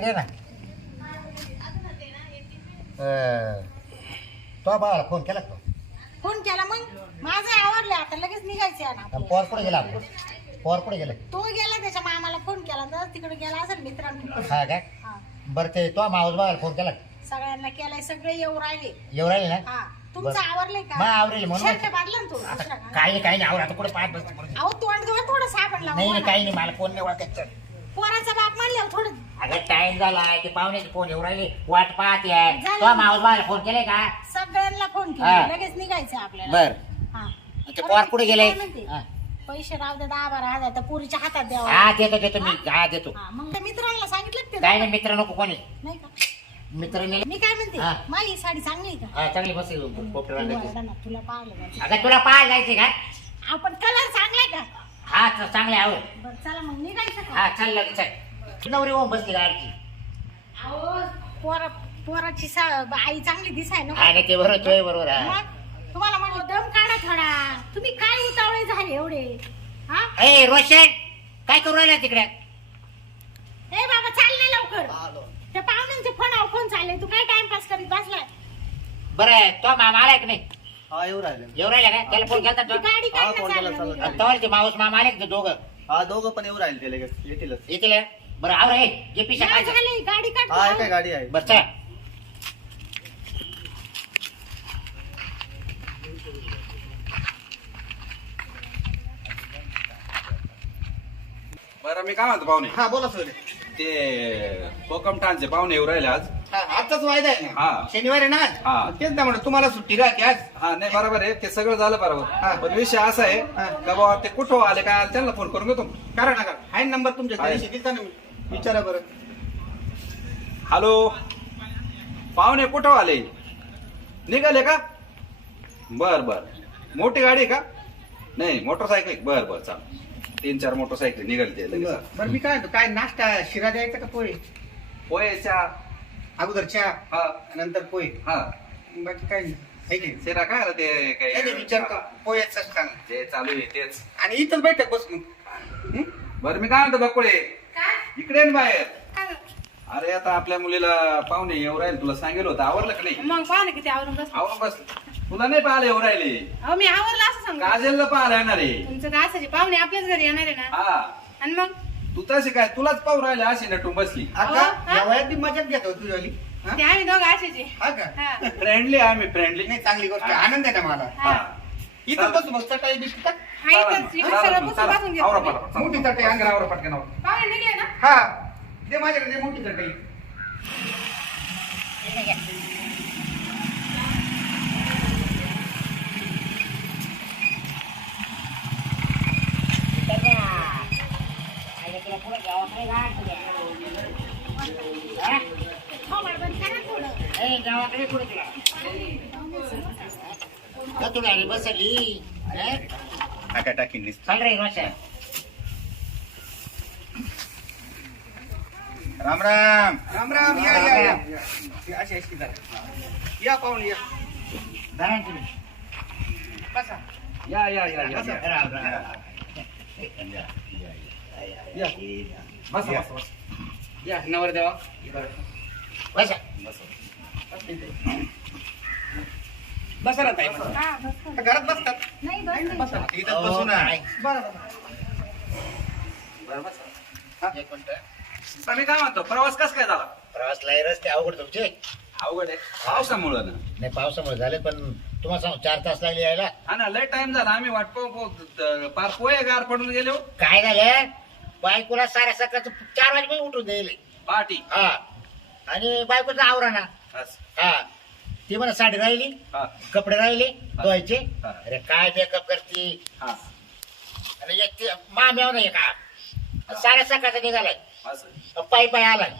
इकडे ना तो बाळाला फोन केला का फोन केला मग माझं आवडलं आता लगेच निघायचं आहे ना पोर कुठे गेला आपण पोर कुठे गेले तो गेला त्याच्या मामाला फोन केला तर तिकडे गेला असेल मित्रांनी हा काय हा बरं ते तो माऊस बाळाला फोन केला सगळ्यांना केलाय सगळे येऊ राहिले येऊ राहिले ना हा तुमचं आवरलंय मग का आवरेल म्हणून शर्ट बांधला ना तू आता दुसरा का? काही नाही आवर आता कुठे पाहत बसते परत. अहो तोंड घेऊन थोडं साबण नाही नाही लावा काही नाही मला फोन नाही ओळखायचं पोराचा बाप म्हणल्यावर थोडं अगं टाइम झाला ते पाहुण्याचे फोन येऊ राहिले वाट पाहते आहे झालं. तो माऊस बाळाला फोन केलाय का सगळ्यांना फोन हा. केला लगेच निघायचं आपल्याला बर हा ते पोर कुठे गेले काय म्हणते? हा. पैसे राहू दे 10-12 तर पुरीच्या हातात द्यावा हा देतो मी हा देतो हा, मग त्या मित्रांना सांगितलं का ते काय नाही मित्र नको कोणी नाही का मित्रांनी मी काय म्हणते हा. माझी साडी चांगली आहे का हा चांगली बस पोपट तू वरडा ना, तुला पाहिलं जायचं. अगं तुला पाहायला जायचे का आपण कलर चांगलाय का हा चांगले आवर बरं चला मग निघायचं का हा चल लगेच चल नवरी होऊन बसली गाडची अहो पोराची आई चांगली दिसाय ना हा नाही ते बरोबर तोय बरोबर हा मग तुम्हाला म्हणलं दम काढा थोडा तुम्ही काय उतावळे झाले एवढे हा ए रोशन काय करू राहिला तिकडे ए बाबा चाल ना लवकर त्या पाहुण्यांचे फोन चालले तू काय टाइमपास करीत बसलाय बरं तो मामा आलाय की नाही हा येऊ राहिले येऊ राहिला का त्याला फोन केला तू गाडी हा, काढ फोन केला, चालू ना तवाल ते माऊस मामा आले का ते दोघं हा दोघं पण येऊ राहिले ते लगेच येतीलच येतील हे? बरं आवर हे जे पिशा काय झाली गाडी काढ हा काय गाडी आहे बरं चला बरं मी काय म्हणतो पाहुणे हा बोला सर ते कोकमठाणचे पाहुणे येऊ राहिले आज आजचाच वायदा आहे हा. ना शनिवारी ना आज? हा. तेच ना म्हणलं तुम्हाला सुट्टी राहते आज हा नाही बरोबर आहे ते सगळं झालं हा. बरोबर पण विषय असा आहे हा. का बाबा ते कुठं आले काय आले त्यांना फोन करून घेतो करा ना करा आहे नंबर तुमच्या आहे. दिवशी दिलता ना मी विचारा बरं हॅलो पाहुणे कुठं आले निघाले का बर बर मोठी गाडी आहे का नाही मोटरसायकल बर बर चाल 3-4 मोटरसायकल निघाले ते लगेच. बरं मी काय म्हणतो काय नाश्ता शिरा द्यायचा का पोहे पोहेच्या अगोदर चहा हा नंतर पोहे हा बाकी काय नाही है की नाही? शिरा काय आला ते नाही, नाही, विचारतो काय पोह्याच सांग जे चालू आहे तेच आणि इथंच बैठक बस मग हं? बरं मी काय म्हणतो बकुळे काय इकडे ये ना बाहेर काय? अरे आता आपल्या मुलीला पाहुणे येऊ राहिले तुला सांगेल होतं आवरलं का नाही मग पाहा ना किती आवरून बस आवरून बस तुला नाही पाहायला येऊ राहिले अहो मी आवरला असं सांग काजलला पाहायला येणार आहे तुमचं काय असायचे पाहुणे आपल्याच घरी येणार आहे ना हा आणि मग तू तशी काय तुलाच पाहू राहिले अशी नटून बसली आता हा? या वयात बी मजाच घेतो तुझ्यावाली हा? ते आम्ही दोघं असायचे हा का हा फ्रेंडली आम्ही फ्रेंडली नाही चांगली गोष्ट आहे. आनंद आहे ना मला हा इथं बस मग चटाई बिस्किट टाक. हा इथंच इकडे सगळं पुसून पासून घेतो आवरा मी. पटापट. मोठी चटई पटकन आवरा पटकन आवरा. पाहुणे निघले ना हा दे माझ्याकडे दे मोठी चटई हो बरोबर करा थोडं गावाकडे कुठे तुला तुला आली बसली टाका टाकीन चाल रे रोशन राम राम राम राम या या या अशी अशी जरा या पाहून या धरा ना तुम्ही बसा या या या या या. राम राम या. बस बस बस या नवर देवा बसा बसा ना ताई बसा. हा बस घरात बसतात नाही बस बसा ना इथं बसू ना बरं बरं बस हा. एक मिनिट आता मी काय म्हणतो प्रवास कस काय झाला प्रवासला रस्ते अवघड तुमचे अवघड आहे पावसामुळं ना नाही पावसामुळे झाले पण तुम्हाला सांगू 4 तास लागले यायला हा ना लय टाइम झाला आम्ही वाट पाहू पार पोहे गार पडून गेलो काय झालं बायकोला साऱ्या सकाळचं 4 वाजेपर्यंत उठून द्यायले पार्टी हा आणि बायकोचा आवरा ना असं. हा ती म्हणा साडी राहिली हा कपडे राहिले धुवायचे हा. अरे काय मेकअप करते हा आणि एक ती माम्यावर नाही का साऱ्या सकाळचा निघालाय असं पायी आलाय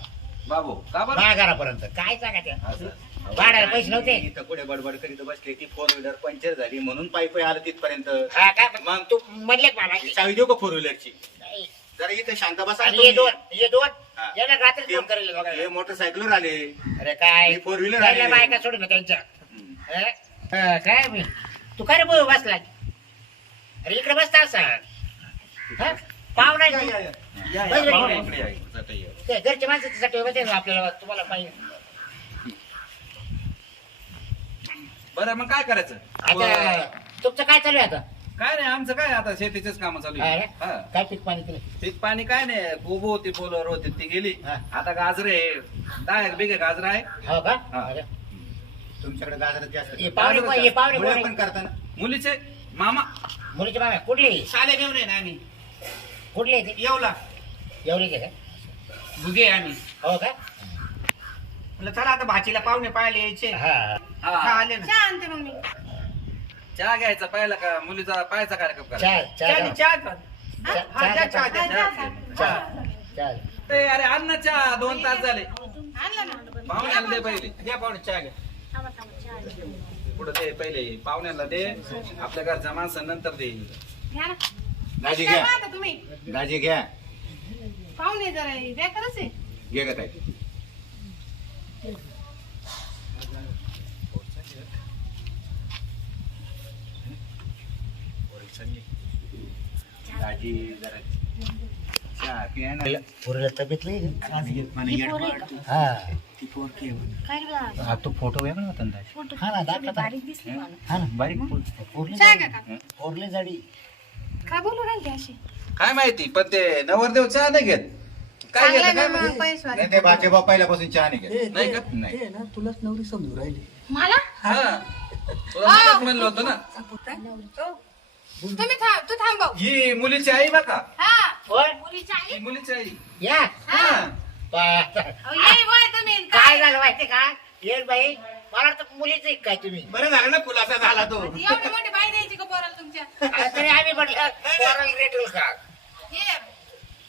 बाबू का बरं माझ्या घरापर्यंत काय सांगा त्या असं. भाड्याला पैसे नव्हते इथं कुठे बडबड करीत बसले ती 4 व्हीलर पंक्चर झाली म्हणून पायी आलं तिथपर्यंत हा काय मग तू म्हणले का मला चावी देऊ का 4 व्हीलरची नाही. जरा इथं शांत बसा आणि हे दोन हा. याला रात्री फोन करेल बघा. हे मोटरसायकलवर आले अरे काय हे four wheeler त्याला आलेले. बायका सोडून त्यांच्या काय मी तू काय रे बोल बसला अरे इकडे बसता असा पाव नाही या, या, बस रे. पाहुणे इकडे या, इकडे. ते घरच्या माणसासाठी होते ना आपल्याला तुम्हाला पाहिजे. बरं मग काय करायचं? आता तुमचं काय चालू आहे आता? काय नाही आमचं काय आता शेतीचेच काम चालू आहे. हा. काय पीक पाणी केलं? पीक पाणी काय नाही कोबो होती पोलवर होती ती गेली. हा. आता गाजरे 10 बिघे गाजर आहे. हो का? हा. अरे. तुमच्याकडे गाजरात जास्त हे पाहुणे मुळे कोण पण करताना मुलीचे मामा मुलीचे मामा कुठले शाले घेऊन ये ना आम्ही कुठले ते येवला एवढे का? भुगे आम्ही हो का? म्हणलं चला आता भाचीला पाहुणे पाहायला यायचे. हा हा, हा. आले ना. चहा आणते मग मी. चहा घ्यायचा पहिला का मुलीचा पाहायचा कार्यक्रम करायचा? चहा चहा चहा कर. चहा हा, द्या चहा, द्या. चहा, चहा. चहा ते अरे अन्न चहा 2 तास झाले. आणलं ना. पाहुण्याला दे पहिले. द्या पाहुणे चहा घ्या. थांबा, थांबा, चहा आणते. पुढे दे पहिले पाहुण्याला दे आपल्या घरच्या माणसं नंतर दे. घ्या ना. दाजी काय घ्या. पाहता तुम्ही? दाजी घ्या. पाहुणे जरा बेकारच आहे. घे का ताई. दाजी जरा चहा प्या ना. पोरीला तब्येत लई मला येड वाटतं. हा ती पोरकी आहे म्हणे. काय रे बाळा? हा, तो फोटो वेगळा होता ना दाजी. फोटो हा ना, दाखवा ना. बारीक दिसली मला. हा ना बारीक पोरली चहा घ्या का? पोरली जाडी. काय बोलू राहिले अशी? काय माहिती पण ते नवरदेव चहा नाही घेत. काय चांगला घेत ना काय मग माहिती? पैसवाले. नाही ते बाचे बाप पहिल्यापासून चहा नाही घेत. नाही का? नाही. ना तुलाच नवरी समजू राहिली. मला? हा. तुला मलाच म्हणलं होतं ना. तुम्ही तू थांबव. ही मुलीची आई बघा. हा. होय? मुलीची आई? ही मुलीची आई. या हा. अहो, ये वय तुम्ही. काय झालं माहिती का? येईल बाई मला वाटतं मुलीच आहे काय तुम्ही? बरं झालं ना खुलासा झाला तो. एवढी मोठी बाई द्यायची का पोराला तुमच्या? तरी आम्ही म्हटलं पोराला रेट होईल का? ये.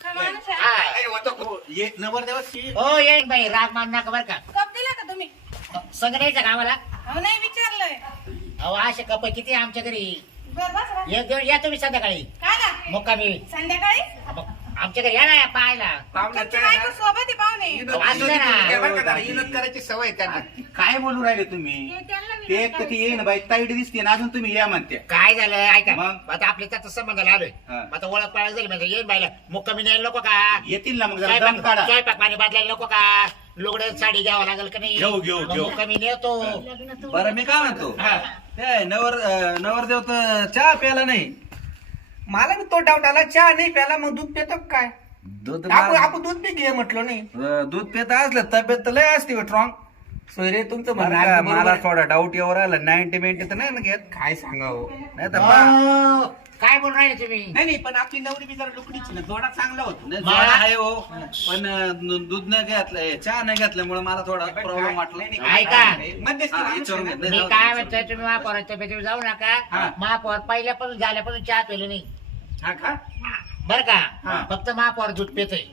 काय माणूस आहे? हा. अरे, होतं खूप. ये नवरदेवाची हो येईल बाई राग मान नका बरं का? कप दिला का तुम्ही? संग द्यायचं का आम्हाला? अहो नाही विचारलंय. अहो असे कप किती आहे आमच्या घरी? बरं बस बस. एक दिवस या तुम्ही संध्याकाळी काय ना? मुक्कामी. संध्याकाळी? मग आमच्या घरी या ना पाहायला. तुमची बायको सोबत आहे पाहुणे. असं ना. इनत करायची सवय आहे त्यांना. काय बोलू राहिले तुम्ही? हे त्यांना ते विनंती एक तर ती येईन बाई ताईट दिसते ना अजून तुम्ही या म्हणते. काय झालं ऐका मग? आता आपल्या त्याचा संबंधाला आलोय. हा. आता ओळख पाळख झाली म्हणजे येईन बाईला मुक्कामी न्यायला नको का? येतील ना मग जरा दम काढा. स्वयंपाक पाणी बदलायला नको का? लुगडं साडी घ्यावं लागेल का नाही? घेऊ. मग मुक्कामी नेतो. बरं मी काय म्हणतो हा. ते नवरदेव तर चहा प्यायला नाही. मला बी तो डाऊट आला चहा नाही प्याला मग दूध पितो काय? दूध आपण दूध बी घे म्हटलं नाही. दूध पित असलं तब्येत तर लय असते स्ट्रॉंग. सोयरे तुमचं बरं म्हणणं का, अगदी बरोबर मला आहे. थोडा डाऊट येवर आला 90 तर नाही ना घेत. काय सांगावं. नाही तर हो. काय बोल राहिले तुम्ही? नाही पण आपली नवरी बी जरा लुकडीची ना जोडा चांगला होतो. नाही, मला- जोडा आहे हो पण दूध नाही घेतलंय चहा नाही घेतल्यामुळे मला थोडा प्रॉब्लेम वाटला. ऐका. मध्यस्थी हा, माणूस आहे विचारून ना. घे. मी काय म्हणतोय तुम्ही महापौर तब्येतीवर जाऊ नका. हा. महापौर पहिल्यापासून झाल्यापासून चहा पिले नाही हा का? बरं का? हा. फक्त महापौर दूध पितोय.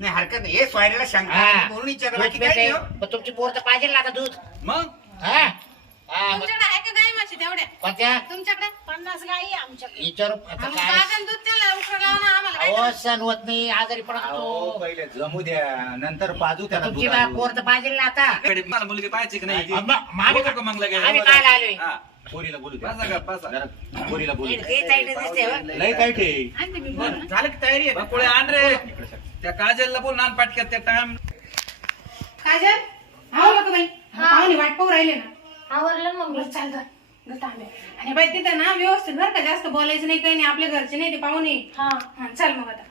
नाही हरकत नाही. हे सोयऱ्याला शंका हा. आहे म्हणून विचारलं. दूध बाकी काय पितोय. नाही हो. पण तुमची पोर तर पाहिजे ना आता दूध. मग हा? हा, मग तुमच्याकडे आहे का गाई म्हशी तेवढ्या? कोणत्या? तुमच्याकडे 50 गाई आहे आमच्याकडे. विचारू आता मग काय? बाजारात दूध त्याला उकळं लावा ना आम्हाला काय अहो करायचं? सण होत नाही आजारी पडत अहो, होतो. पहिले जमू द्या नंतर पाजू त्याला तुमची दूध आणू. पोर तर पाहिजे ना आता. मला मुलगी पाहिजे की नाही? आम्ही बघू का मग लगेच? आम्ही काय आलोय? हा. पोरीला बोलू द्या. बसा का, बसा. जरा पोरीला बोलू द्या. ते साईड दिसते हो. लय काय ठे आणते मी बोल ना. झालं की तयारी आहे ना? बकुळे आण रे. त्या काजलला बोल नान पाटक्यात त्या टाइम. काजल आवडलं का बाई? पाहुणे वाट पाहू राहिले ना. आवरलं मम्मी. बरं, चाल घर तांबे. आणि बाई तिथं ना व्यवस्थित बरं का जास्त बोलायचं नाही काही नाही आपल्या घरचे नाही ते पाहुणे. हा हा चल मग आता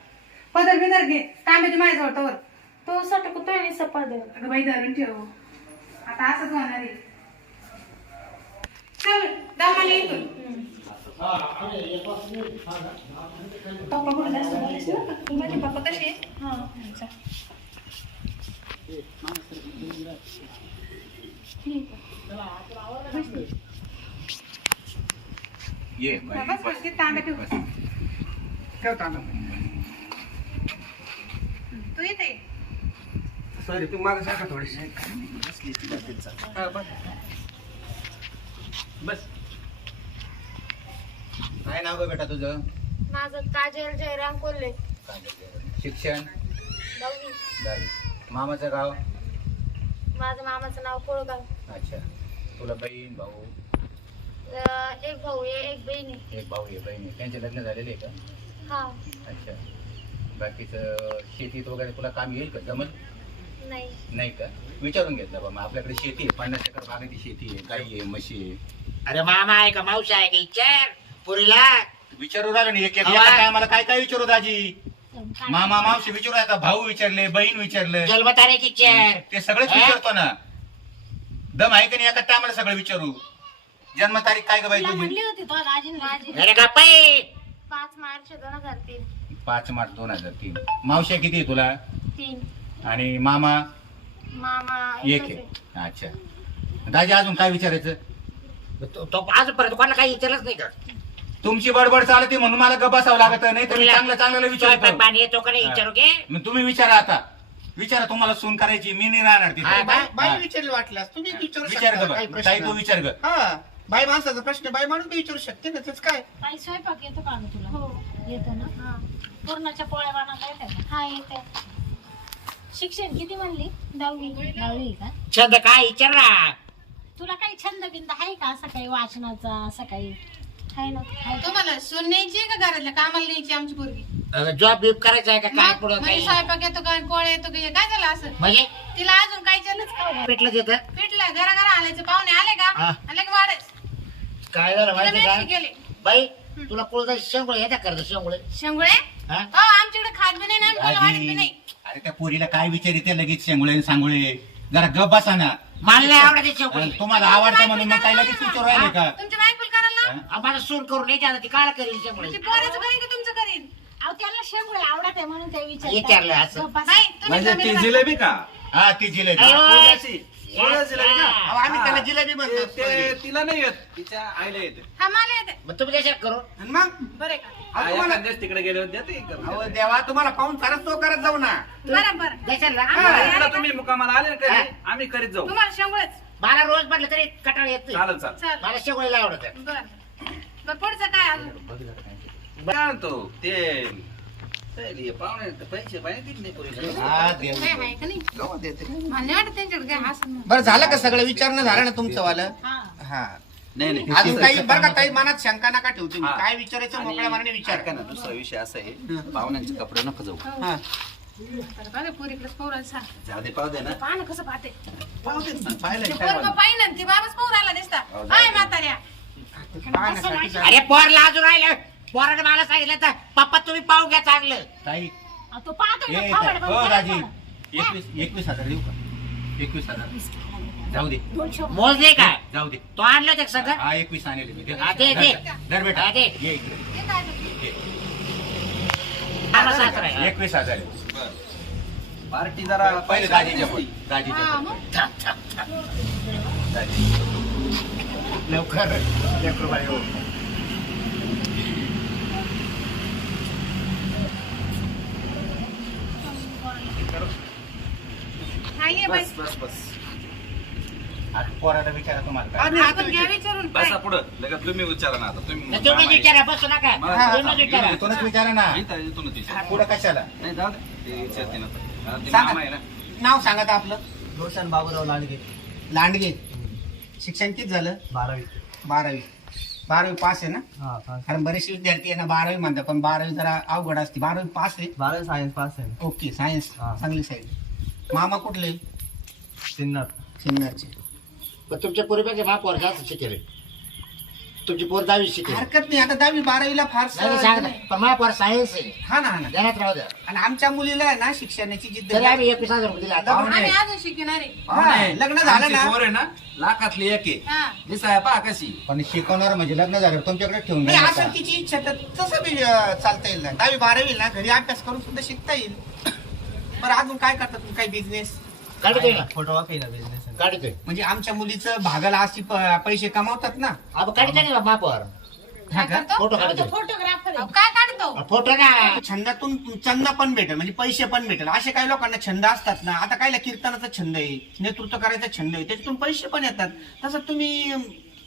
पदर बिदर घे तांब्याची माझ्या जवळ तो सटकतोय आणि सपाद. अगं बाई धरून ठेव आता असंच होणार आहे. चल दमाला इथून पप्पा कुठे जास्त बोलायचं बरं का? माझे पप्पा कसे आहेत? हा चल. ये बस बस ते तांब्या ठेव ठेव तांबा. तू येते सॉरी तू माझं सारखा थोडीशी हा, बस काय नाव ग बेटा तुझं? माझं काजल जयराम कोल्हे. शिक्षण? 10वी. 10वी. मामाचं गाव? माझं मामाचं नाव कोळगाव. अच्छा. तुला बहीण भाऊ? एक भाऊ आहे एक बहीण आहे. एक भाऊ आहे बहीण आहे. त्यांचे लग्न झालेले आहे का? हा अच्छा. बाकीचं शेतीत वगैरे तुला काम येईल का जमल नाही. नाही का विचारून घेतलं बा मग आपल्याकडे शेती आहे 50 एकर बागायती शेती आहे गाई आहे म्हशी आहे अरे मामा आहे का मावशी आहे का इचार पुरीला विचारू राहिलो ना एक अवा. आम्हाला काय काय विचारू दाजी मामा मावशी विचारू आता भाऊ विचारले बहीण विचारले जन्मतारीख इचार ते सगळेच हा? विचारतो ना दम आहे का नाही एका टायमाला सगळं विचारू जन्मतारीख काय का बाई तुला तुझी म्हणली होती तो दाजीने अरे गप्पाई 5 मार्च 2003. 5 मार्च 2003 मावशी किती आहे तुला 3. आणि मामा मामा एक एकच आहे अच्छा दाजी अजून काय विचारायचं तो आजपर्यंत कोणाला काही विचारलंच नाही का तुमची बडबड चालते म्हणून मला गप बसावं लागत नाही तर मी चांगलं चांगलं स्वयंपाक विचारतो पाणी येतो का नाही विचारू घे मग तुम्ही विचारा आता विचारा तुम्हाला सून करायची मी नाही राहणार हा, तिथे बाय- बाई विचारलं वाटल्यास तुम्ही विचारू विचार शकता ग काही बा. ताई तू प्रश्न विचार ग हा बाई माणसाचा प्रश्न बाई माणूस बी विचारू शकते ना त्याच काय बाई स्वयंपाक येतो का गं तुला हो. येतो ना हा. पूर्णाच्या पोळ्या बनवता येतात का? हा येते. शिक्षण किती म्हणली 10वी का छंद काय विचार ना तुला काही छंद बिंद आहे का असं काही वाचनाचा असं काही आहे ना. तुम्हाला सून न्यायची आहे का घरातल्या कामाला न्यायची आमची पोरगी जॉब बीब करायचा आहे का काय मग पुढं म्हणजे काही स्वयंपाक येतो का पोळे येतो का हे काय झालं असं म्हणजे तिला अजून काही चलच पेटलं देतं पिटलं घरा आलायचं पाहुणे आले का हा. आले की वाढायचं काय झालं तिला माहिती नाही का गेले बाई तुला कोळदा शेंगुळे येतात करत शेंगुळे शेंगुळे हा? हो आमच्याकडे खात बी नाही ना आम्हाला वाढत बी नाही अरे त्या पोरीला काय विचारिते लगेच शेंगुळे सांगुळे जरा गप बसा ना मला नाही आवडत ते शेंगुळे आणि तुम्हाला आवडतं म्हणून मग काय लगेच विचारू राहिले का तुमच्या बायकोला करायला ना आम्हाला सून करून नाही जाणार ती काय करेल शेंगुळे तुमची पोराचं करीन का तुमचं करीन अहो त्यांना शेंगुळे आवडत आहे म्हणून ते विचारलं असं. गप्पा- नाही तुम्ही म्हणजे ती जमेल जिलेबी का हा ती जिलेबी अयो. कोणाची? कोणाची जिलेबी का? अहो, आम्ही त्याला हा. जिलेबी ते म्हणतो तिला नाही येत तिच्या आईला येते हा मला येते मग तुम्ही त्याच्यात करू आणि मग बरं आहे का अहो, तुम्हाला एखाद्याच तिकडे गेले होते ते करून अहो देते. देवा तुम्हाला पाहून फारच तो करत जाऊ ना बरं बरं द्यायचं हा. इकडं तुम्ही मुकामाला आले ना कधी आम्ही करीत जाऊ तुम्हाला शेंगुळेच मला रोज म्हटलं तरी कटाळ येत नाही. चालेल चालेल चल मला शेंगुळे आवडत आहे. बरं पुढचं काय अजून काय म्हणतो ते पाहुणे पैसे पाहिजे दिले नाही पोरीला. हा देव काय आहे का नाही गावात येते. मला नाही वाटत त्यांच्याकडे काय असं बरं झालं का सगळं विचारणं झालं ना तुमचं वालं हा हा नाही नाही अजून काही बरं का काही मनात शंका नका ठेवू तुम्ही हा. काय विचारायचं मोकळ्या मनाने विचार ऐका ना दुसरा विषय असा आहे पाहुण्यांचे कपडे नको जाऊ हा बघा पोरीकडे पोराला सांग जाऊ दे पाहू दे ना पाहा ना कसं पाहते पाहू दे ना पाहिलं ते काय पोरगं वाटलं? पाहिजे ना ती बाबाच पोराला दिसता हो, जाऊ हाय दे. म्हाताऱ्या पाहण्यासाठी जा. अरे पोर लाजून राहिलं पोराने मला सांगितलं तर पप्पा तुम्ही पाहून घ्या चांगलं ताई अहो, तो पाहतो ना ए खावड बंद हो करा दाजी मला. 21,000 देऊ का 21,000 जाऊ दे 200 मोजले का जाऊ दे तो आणलं ते सगळं हा 21 आणले मी हा, दे, दे. धर बेटा हा, दे. ये इकडे ते काय म्हणते? ये. आम्हाला सासरा आहे. 21,000 पार्टी जरा पहिले दाजीच्या पुढे दाजीच्या हा पुढे. मग थांब, थांब, थांब. दाजी लवकर लेकरू बाई हो. हा ये बाई बस बस बस आता पोराला विचारा तुम्हाला काय आम्ही आता आपण घ्या विचारून काय बसा पुढं लगेच तुम्ही विचारा ना आता तुम्ही तर तुम्हीच विचारा बसू नका हा, तुम्हीच विचारा इथूनच विचारा ना इथं- इथूनच विचारा. पुढं कशाला नाही जाऊ दे ते विचारते ना आता. ते सांगा. मामा आहे ना नाव सांगा आता आपलं रोशन बाबूराव लांडगे लांडगे शिक्षण किती झालं 12वी 12वी पास आहे ना हा पास कारण बरेचसे विद्यार्थी आहे ना 12वी म्हणतात पण 12वी जरा अवघड असते 12वी पास आहे 12 सायन्स पास आहे ओके सायन्स हा. चांगली साईड मामा कुठले सिन्नर सिन्नरचे पण तुमच्या पूर्वीचे मा पोर जास्त शिकेले तुमची पोर 10वी शिकेल हरकत नाही आता 10वी 12वीला फार नाही सांग ना पण मा पोर सायन्स आहे हा ना हा ना ध्यानात राहू द्या आणि आमच्या मुलीला आहे ना शिक्षणाची जिद्द तरी आम्ही 21,000 रुपये दिले आता आम्ही अजून शिकणार आहे हा, लग्न झालं आमची ना पोर आहे ना लाखातली एक आहे हा दिसाय पहा कशी पण शिकवणार म्हणजे लग्न झालं तुमच्याकडे ठेवून नाही द्या असं नका. तिची इच्छा तर तसं बी चालता येईल ना 10वी 12वी ना घरी अभ्यास करून सुद्धा शिकता येईल बरं अजून काय करता तुम्ही काही बिझनेस काढतोय ना फोटोग्राफी ना बिझनेस काढतोय म्हणजे आमच्या मुलीचं भागाला अशी पैसे कमवतात ना अब काढतोय ना मा पोर हा का? करतो फोटो अहो, तो काढतोय फोटोग्राफर अहो, आहे काय काढतो फोटो ना छंदातून चंदा पण भेटेल म्हणजे पैसे पण भेटेल असे काही लोकांना छंद असतात ना आता कायला कीर्तनाचा छंद आहे नेतृत्व करायचा छंद आहे त्याच्यातून पैसे पण येतात तसं तुम्ही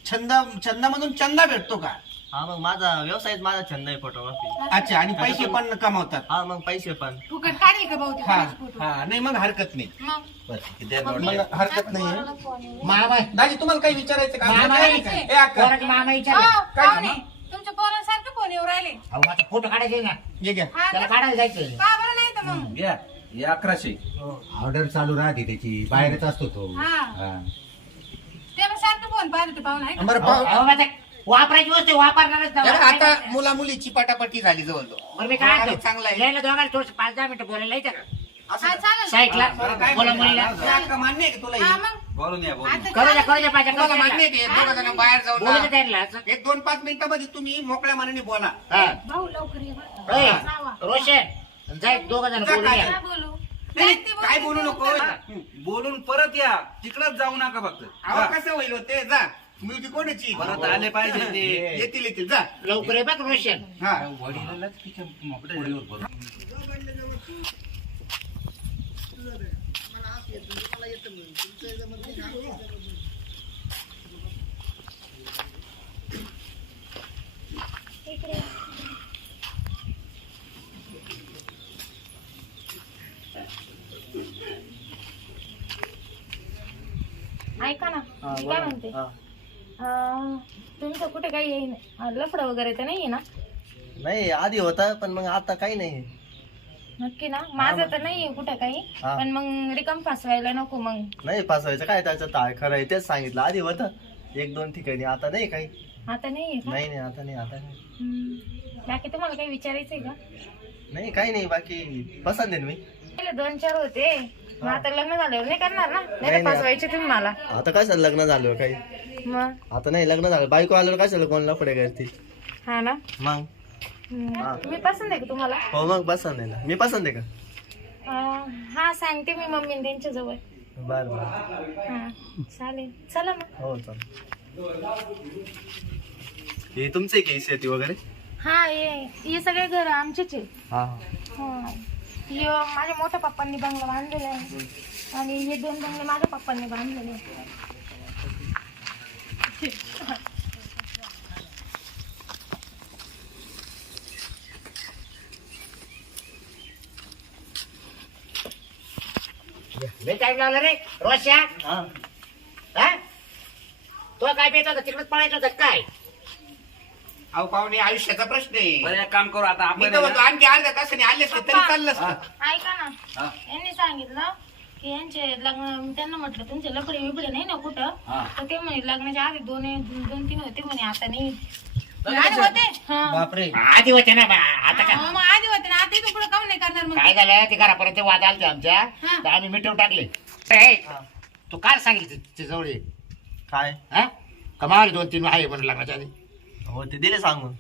छंदामधून चंदा भेटतो का हा मग माझा व्यवसायच माझा छंद आहे फोटोग्राफी अच्छा आणि पैसे पण कमवतात हा मग पैसे पण फुकट काढेल का भाऊ ते हा कोणाचे फोटो हा नाही मग हरकत नाही मग मग हरकत नाही मामा दाजी तुम्हाला काही विचारायचं का मामा विचारायचं आहे. काय? ए, अक्का. पोराचे मामा हो, विचारलं काय पाहुणे, झालं? तुमच्या पोरांसारखं फोन येऊ राहिले अहो आता फोटो काढायचे ना ये घ्या हा त्याला का? काढायला जायचंय का बरं ना मग घ्या हे 1100. ऑर्डर चालू राहते त्याची, बाहेरच असतो तो. हा ते मग सारखं फोन पाहत होते पाहुणा आहे का? बरं पाहू. अहो, माझं वापरायची वस्तू वापरणारच ना. आता मुला मुलीची पटापटी झाली जवळजवळ. बरं मी काय म्हणतो, चांगला आहे. यायला दोघांना थोडंसं 5-10 मिनिटं बोलायला येतं का हा चालेल साईटला बरं, काय बोला म्हणतो? मुलीला. तुला मान्य आहे का तुला हा हे? मग बोलून या बोलून. आता करू द्या पाहिजे तुम्हाला मान्य आहे का हे दोघं जण बाहेर जाऊन बोलू ना? द्या त्यांना. एक 2-5 मिनिटामध्ये तुम्ही मोकळ्या मनाने बोला. हा. भाऊ लवकर ये बरं. ओय, जावा. रोशन जाय 2 जण जा बोलून काय? या. काय बोलू नाही, ते काय बोलू नको. बोलून परत या, तिकडच जाऊ नका फक्त. अहो कसं होईल होते जा मुलगी कोणाची परत आले पाहिजे ते. येतील जा. लवकर ये बघ रोशन. हा ऐका ना मी काय म्हणते तुमचं कुठे काही येईन लफडं वगैरे तर नाहीये ना? नाही आधी होता पण मग आता काही नाही. नक्की ना? माझं तर नाहीये कुठे काही, हा. पण मग रिकाम फसवायला नको मग. नाही फसवायचं काय त्याच्यात आहे, खरं आहे तेच सांगितलं. आधी होतं 1-2 ठिकाणी, आता नाही काही. आता नाहीये का? नाही आता नाही. बाकी तुम्हाला काही विचारायचंय का? नाही काही नाही, बाकी पसंत आहे ना मी. पहिले 2-4 होते, मग आता लग्न झाल्यावर नाही करणार ना? नाही नाही. तर फसवायचे तुम्ही मला. आता कशाला लग्न झालं काही. मग आता नाही लग्न झालं, बायको आल्यावर कशाला कोणाला पुढे करते हा ना. मग. मी पसंत आहे का तुम्हाला? हो मग पसंत आहे ना. मी पसंत आहे का? हा सांगते मी मम्मी त्यांच्या जवळ. बरं हा चालेल, चला मग. हो चालेल. हे तुमचे की शेती वगैरे? हा हे सगळे घर आमचेच आहे. हा हे माझ्या मोठ्या पप्पांनी बंगला बांधलेला आहे आणि हे 2 बंगले माझ्या पप्पांनी बांधलेले आहे. लय टाइम लागला रे रोशा. हा. हा तो काय बेत होता तिकडेच पळायचं होतं काय? अहो पाहुणे आयुष्याचा प्रश्न आहे. बरं एक काम करू आता मी आपण तर म्हणतो आणखी अर्ध्या तासाने आले असते तरी चाललं असतं. ऐका ना, यांनी सांगितलं की यांचे लग्न, त्यांना म्हटलं तुमचे लफडे बिबडे नाही ना कुठं, तर ते म्हणे लग्नाच्या आधी 2-3 होते म्हणे, आता नाही. आधी होते हा बापरे. आधी होते ना आता काय मग आधी होते ना, आता इथून पुढे काऊन नाही करणार मग? काय झालं ते घरापर्यंत वाद आलते आमच्या, हा. तर आम्ही मिटवून टाकले. ए, तू काय सांगितलं जवळ काय? हा कमावले 2-3 आहे म्हणून लग्नाच्या आधी. हो ते दिले सांगून.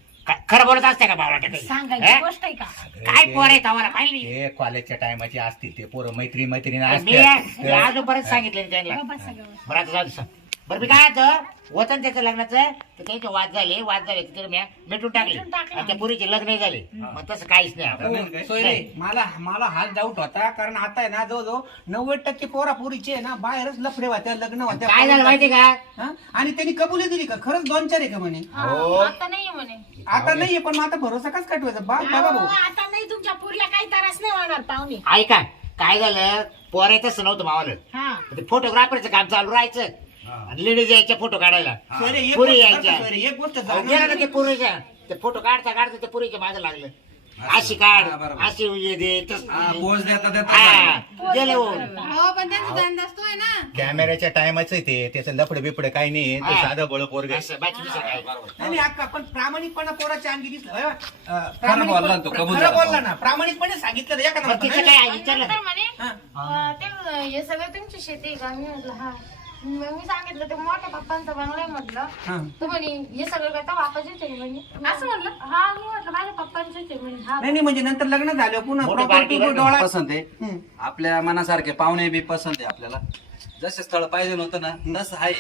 खरं बोलत असते का बावळा काही? सांगायची हा? गोष्ट आहे का? काय पोर आहे तवाला पाहिली हे कॉलेजच्या टायमाचे असतील ते पोरं मैत्रीण मी अजूनपर्यंत सांगितलं त्यांना. बसा गं. बरं आता जाऊ दे सांग. बरं मी काय होतं होतं त्याचं लग्नाचं, तर त्यांचे वाद झाले तर मी मिटून टाकले आणि त्या पुरीचे लग्न झाले. मग तसं काहीच नाही आता. सोयरे मला हा डाऊट होता कारण आता आहे ना जवळजवळ 90% पोरापोरीचे आहे ना बाहेरच लफडे होत्या, लग्न होत्या. काय झालं माहिती का? हा? आणि त्यांनी कबुली दिली का? खरंच 2-4 आहे का म्हणे? आता नाहीये म्हणे. आता नाहीये पण मग आता भरोसा कस काटवायचा बघा अहो, भाऊ. आता नाही, तुमच्या पुरीला काही त्रास नाही होणार पाहुणे. ऐका काय झालं, पोरायचं नव्हतं मावाला. हा ते फोटोग्राफरचं काम चालू राहायचं आणि लेडीज यायच्या फोटो काढायला. सोयरे, एक पुरी गोष्ट- यायच्या. सोयरे, एक गोष्ट अहो, गेलं ना ते पुरीच्या, ते फोटो काढता ते पुरीच्या मागे लागलं. अशी काढ हा, बरोबर. अशी उजे दे तस- पोच देता हा, गेले हो. हो पण त्यांचा धंदा असतो आहे ना. कॅमेऱ्याच्या टायमाच ते त्याचं लफड बिपड काही नाही ते हा. साधं बळ पोरग. असं बाकी दुसरं काय. नाही अक्का पण प्रामाणिकपणा पोराच्या अंगी दिसला. बोलला ना तो, कबूल खरं झाला. बोलला ना, प्रामाणिकपणे सांगितलं एका पण तिचं काय विचारलं तर म्हणे ते हे सगळं तुमची शेती आहे का? मी म्हटलं हा. मग मी सांगितलं ते मोठ्या पप्पांचा बंगला आहे म्हटलं. तर म्हणे हे सगळं काय बापाचेच आहे म्हणे. असं म्हटलं. हा मी म्हटलं माझ्या पप्पांचेच आहे म्हणे. हा नाही म्हणजे नंतर लग्न झालं पुन्हा मोठं proper party तो बरं का? डोळा पसंत आहे आपल्या मनासारखे पाहुणे बी पसंत आहे आपल्याला. जसे स्थळ पाहिजे होतं ना तसं आहे.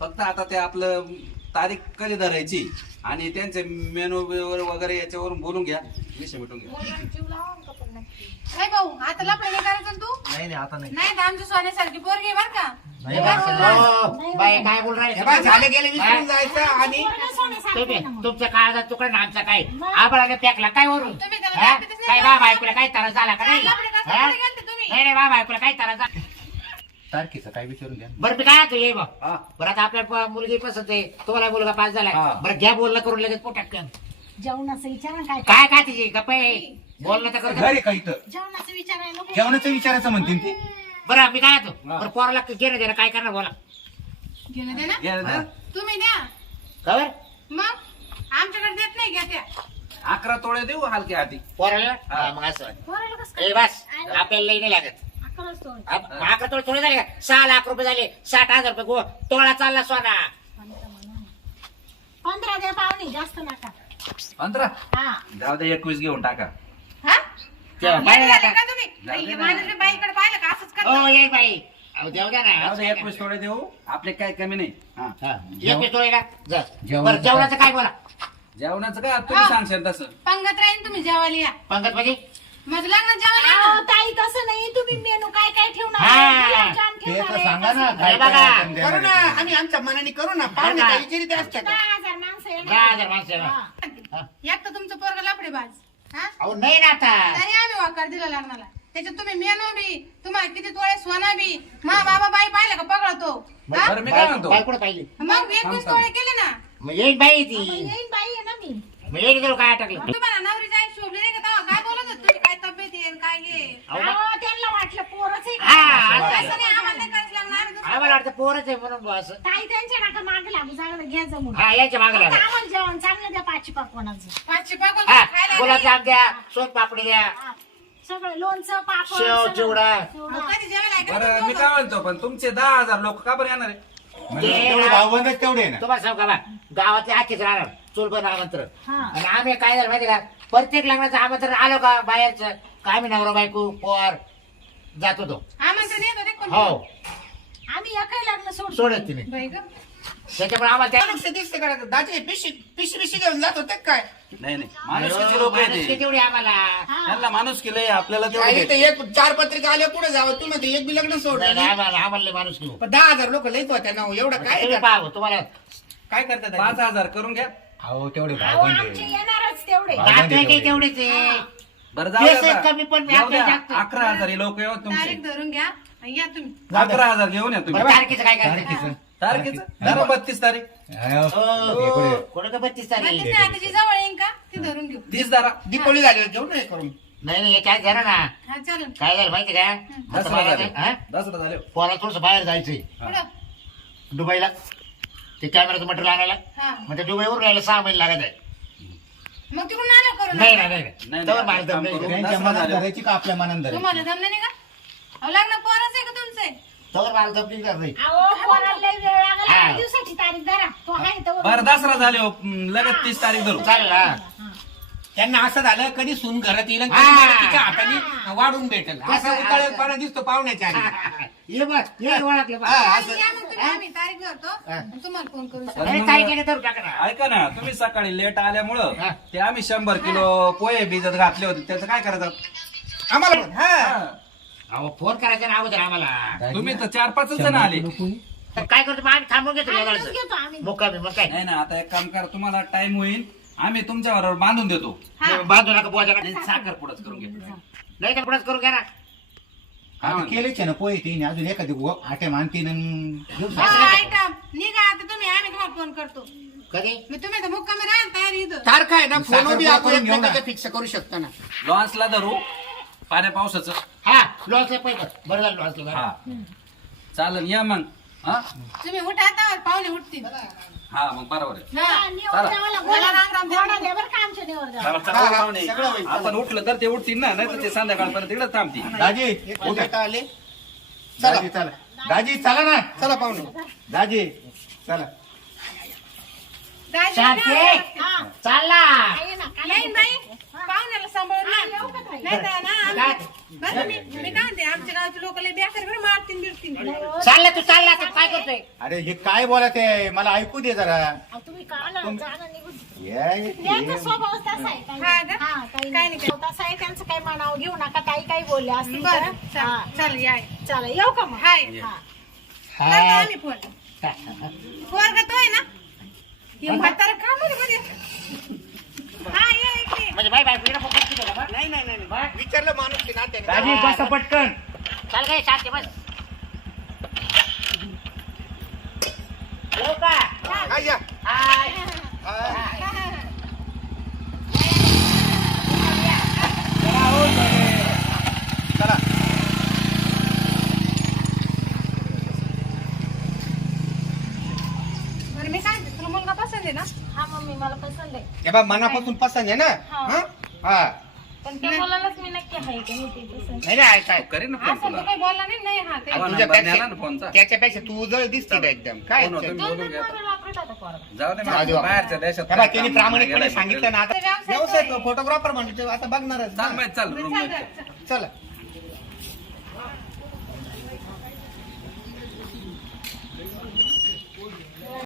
फक्त आता ते आपलं तारीख कधी धरायची आणि त्यांचे मेनू वगैरे याच्यावरून बोलून घ्या, विषय मिटून घ्या. मुलाला जीव लावा का पण नक्की? काय भाऊ आता लफडे नाही करायचं ना तू? नाही आता नाही. नाही तर आमच्या सोन्यासारखी पोरगी आहे बरं का. हो, बाई काय बोल हे बघ, झाले गेले विसरून जायचं आणि तुमच्या काळात तुकडे ना आमचा काय आबळाने फेकला काय वरून? तुम्ही त्याला हा? दाखवतच नाही काय का? बाबा ऐकूला काय त्रास झाला का नाही? लफडे करायला हा? कुठे गेलते तुम्ही? नाही बाबा ऐकूला काय त्रास झाला? तारखेचं काय विचारून घ्या. बरं मी काय ये बघ. हा. बरं आता आपल्या मुलगी पसंत आहे, तुम्हाला मुलगा पास झालाय. हा. बरं घ्या बोलणं करून लगेच पोटात जेवणाचं विचार काय काय काय तिची गप्पा आहे? बोलणं तर घर करतो. आहे का इथं जेवणाचं विचारायला नको. जेवणाचं विचारायचं म्हणते ती बरं मी काय येतो बरं पोराला घेणं देणं काय करणार बोला घेणं दे ना घ्या ना. तुम्ही द्या खबर मग आमच्याकडे देत नाही घ्या त्या 11 तोळे देऊ हलक्या हाती. पोराला हा, मग असं पोराला कसं काय? ए बस आपल्याला लई नाही लागत अकराच तोड. 11 तोळे थोडे झाले का 6 लाख रुपये झाले 60,000 रुपये तोळा चालला सोना 15 द्या पाहुणे, जास्त नका. 15 हा. जाऊ दे 21 घेऊन टाका. हा तेव्हा पाहिलं येडे झाले का? का तुम्ही माझ्या बाईकडे पाहिलं का असंच करता हो ये बाई अहो देऊ द्या जाऊ दे ना 21 तोळे देऊ आपले काय कमी नाही. हा. हा, 21 तोळे का जा. जेवणाचं बरं जेवणाचं काय बोला जेवणाचं का तुम्ही सांगशाल तसं. पंगत राहील तुम्ही जेवायला या पंगत मध्ये माझं लग्न जेवायला या अहो, ना. ताई तसं नाही, तुम्ही मेनू काय काय ठेवणार हा. आहे? गुलाबजाम ते ठेवणार तर आहे, सांगा ना कसं? काय हे बघा, काय आपण देणार करू ना आहे. आम्ही आमच्या मनाने करू ना पाहुणे बरं. काही विचारित असतात का? 10,000 माणसं येणार. 10,000 माणसं आहे ना. हा. एक तर तुमचं पोरग लापडे बाज हा अहो नाही ना आता तरी आम्ही वाकार दिला लग्नाला त्याच्यात तुम्ही मेनू बी तुम्हाला किती तोळे सोना बी मा बाबा बाई पाहिलं का पगळतो हा? बरं मी काय म्हणतो बाई कुठं पाहिली मग 21 तोळे केले ना मग येईन बाई ती येईन बाई आहे ना मी. मग येईन गेलो काय टाकलं तुम्हाला नवरी जाईल शोभली नाही का तेव्हा काय बोलत होत तुम्ही काय तब्येत आहे काय हे अहो, मग- अहो, त्यांना वाटलं पोरच आहे हा, का? असं आहे. असं नाही आम्हाला नाही करायचं लग्न आम्ही दुसरं आम्हाला वाटतं पोरच आहे म्हणून बुवा असं ताई त्यांच्या नाका मागे लागू जागलं घ्या जमून. हा याच्या मागे फक्त लागला आम्हाला जेवण चांगलं द्या, पाची पाकवानाचं. पाचशे पाकून हा खायला गुलाबजाम द्या सोन पापडी द्या हा. सगळं लोणचं पापड शेव, सगळं. चिवडा. चिवडा. कधी जेवायला आहे का बरं तुम्ही मी दोघं? काय म्हणतो पण तुमचे 10,000 लोक का बरं येणार आहे. म्हणजे तेवढे भावबंदच तेवढे आहे ना तुम्हाला सांगू का बा गावातले आखीच राहणार चुलबन आमंत्रण हा. आणि आम्ही काय झालं माहिती का प्रत्येक लग्नाचं आमंत्रण आलो का बाहेरचं का आम्ही नवरा बायको पोर जात होतो आमंत्रण येत होते कोण? हो आम्ही एकही लग्न सोडतो. सोडत तुम्ही बाई गं. त्याच्यामुळे आम्हाला त्या- लक्ष दिसते का दाजी पिशी घेऊन जात होते काय नाही नाही माणुसकीचे लोक माणुसकी येते तेवढी आम्हाला त्यांना माणूस केलंय आपल्याला तेवढं काही द्यायचं. तर एक 4 पत्रिका आल्या पुढे जावं तू म्हणते एक बी लग्न नाही, सोडलं नाही, नाही. आम्हाला आम्हाला माणूस घेऊ पण 10,000 लोक लईच होत्या ना हो. एवढं काय तुम्ही पाहा तुम्हाला काय करतात 5,000 करून घ्या. अहो तेवढे अहो, भावबंद आमचे आहे. येणारच तेवढे. भावबंद आहे नातेवाईक तेवढे. तेवढीच आहे बरं जाऊ द्या केस आता. कमी पण जाऊ द्या. आपल्या जास्त. 11,000 लोक येऊ तुमचे तारीख धरून घ्या आणि या तुम्ही 11,000 घेऊन या तुम्ही बरं, तारखेचं काय करायचं तारखेचं. तारखेचं धरा 32 तारीख अहो, हे कुठे? कोणा का 32 मग तारीख ते आताची जवळ येईन का ती धरून घेऊ 30 धरा. दीपोळी झाली घेऊ नये करून नाही नाही याच्या आत घरा ना हा चालेल काय झालं माहिती का दसरा झाले हा? दसरा झाले पोराला थोडस बाहेर जायचंय पुढं दुबईला ते कॅमेराचं मटेरियल आणायला हा म्हणजे दुबईवरून यायला 6 महिने लागत आहे मग तिकडून आलं करू नाही नका. नाही नाही, नाही तर नाही, माझं काम दम करू. नाही त्यांच्या दसरा मनात झाले. धरायची का आपल्या मनात धरायची तुम्हाला जमलं नाही का अहो लग्न पोरच आहे का तुमचं आहे? तर मला दम नाही करत नाही. अहो, पोराला लई वेळ लागला. हा. 8 दिवसाची तारीख धरा. तो आहे तर बरं दसरा झाले हो. लगेच 30 तारीख धरू चालेल हा. त्यांना असं झालं कधी सून घरात येईल आणि हा. कधी मला तिच्या हाताने वाढून भेटेल असं उताळेपणा दिसतो पाहुण्याच्या आधी. ये बघ ये ओळखलं बघ. हा, आणि असं या मग तुम्ही आम्ही तारीख धरतो आणि तुम्हाला फोन करू शकतो. अरे, काय केलं तर टाका ना. ऐका ना तुम्ही सकाळी लेट आल्यामुळं हा. ते आम्ही 100 किलो पोहे भिजत घातले होते त्याचं काय करायचं. आम्हाला पण, हा. हा. अहो फोन करायचा ना अगोदर आम्हाला तुम्ही तर 4-5 जण आले. तर काय करतो मग आम्ही थांबून घेतो आम्ही लग्नाचं. घेतो आम्ही. मुक्कामी मग काय नाही ना आता एक काम करा तुम्हाला टाइम होईल आम्ही तुमच्या बरोबर बांधून देतो. बांधू नका बोजा नका. आणि साखर पुढंच करून घ्या. नाही तर पुढंच करून घ्या ना आता केलेच आहे ना पोहे तीन अजून एखादी आटे मानतीन हा, ऐका निघा आता तुम्ही आम्ही तुम्हाला फोन करतो कधी मग तुम्ही तर मुक्कामी राहा तयारी इथं तारखा आहे ना फोन बी आपण करून घेऊ ना. एकमेकांचं फिक्स करू शकतो ना लॉन्सला धरू पाण्या पावसाचं. हा लॉसला पैसे बरं झालं लॉसला हा चालेल या मग. हा तुम्ही उठा आता पाहुणे उठतील हा मग बरोबर आहे. हा, निवड चला. द्यावाला चला, राम, राम. घोडा द्या बरं का आमच्या निवड द्या. चला, चला, पाहुणे. आपण उठलं तर ते उठतील ना नाही तर ते संध्याकाळपर्यंत तिकडे थांबतील. दाजी उद्या आले दाजी चला दाजी चला ना चला पाहुणे दाजी चला दाजी, शांती हा. चालला आहे ना, काय नाही बाई पाहुण्याला सांभाळून हा, ना. येऊ का ताई? नाही तर ना काय? बरं मी काय म्हणते आमच्या गावचे लोक लय बेकार बरं मारतील बिरतील चालला तू चालला आता काय करतोय अरे हे काय बोलत आहे मला ऐकू दे जरा अहो, तुम्ही काला जाणं निघून. ये- त्यांचा स्वभावच तसा आहे ताई. हा का? हा, काही काही नाही. नाही. तसा आहे त्यांचं काही म्हणावं घेऊ नका ताई काही बोलले असतील तर. बरं हा. चल या चला येऊ का मग हाय हा. करतो आम्ही फोन पोरगा तो आहे ना हे म्हातारं का मध्ये हा ये इकडे म्हणजे बाय बाय तुला फोन केला का? नाही नाही नाही नाही. विचारलं माणूस की नात्याने दाजी बसा पटकन चाल काय शांती बस येऊ का हा, या. हाय हा. चला मी काय म्हणते, तुला मुलगा पसंत आहे ना? हा मम्मी मला पसंत आहे. हे बा मनापासून पसंत आहे ना हं? हा पण त्या मुलालाच मी नक्की आहे का नाही ते पसंत. नाही नाही काय करेन ना फोन असं तू तुला काही बोलला नाही? नाही, हा ते आवा तुझ्या नंबर नेला ना फोनचा. त्याच्यापेक्षा तू जळ दिसते का एकदम काय फोन होतो, मी बोलून दोन घ्या. मोबाईल वापरत होता पोरगा. जाऊ दे जाऊ दे मग, बाबा. बाहेरच्या देशात हे बा, काय त्यांनी काम प्रामाणिकपणे गेलाय सांगितलं ना आता व्यवसाय व्यवसाय फोटोग्राफर म्हणजे आता बघणारच चाल ना. माहित चाल रूम चल, चल. चला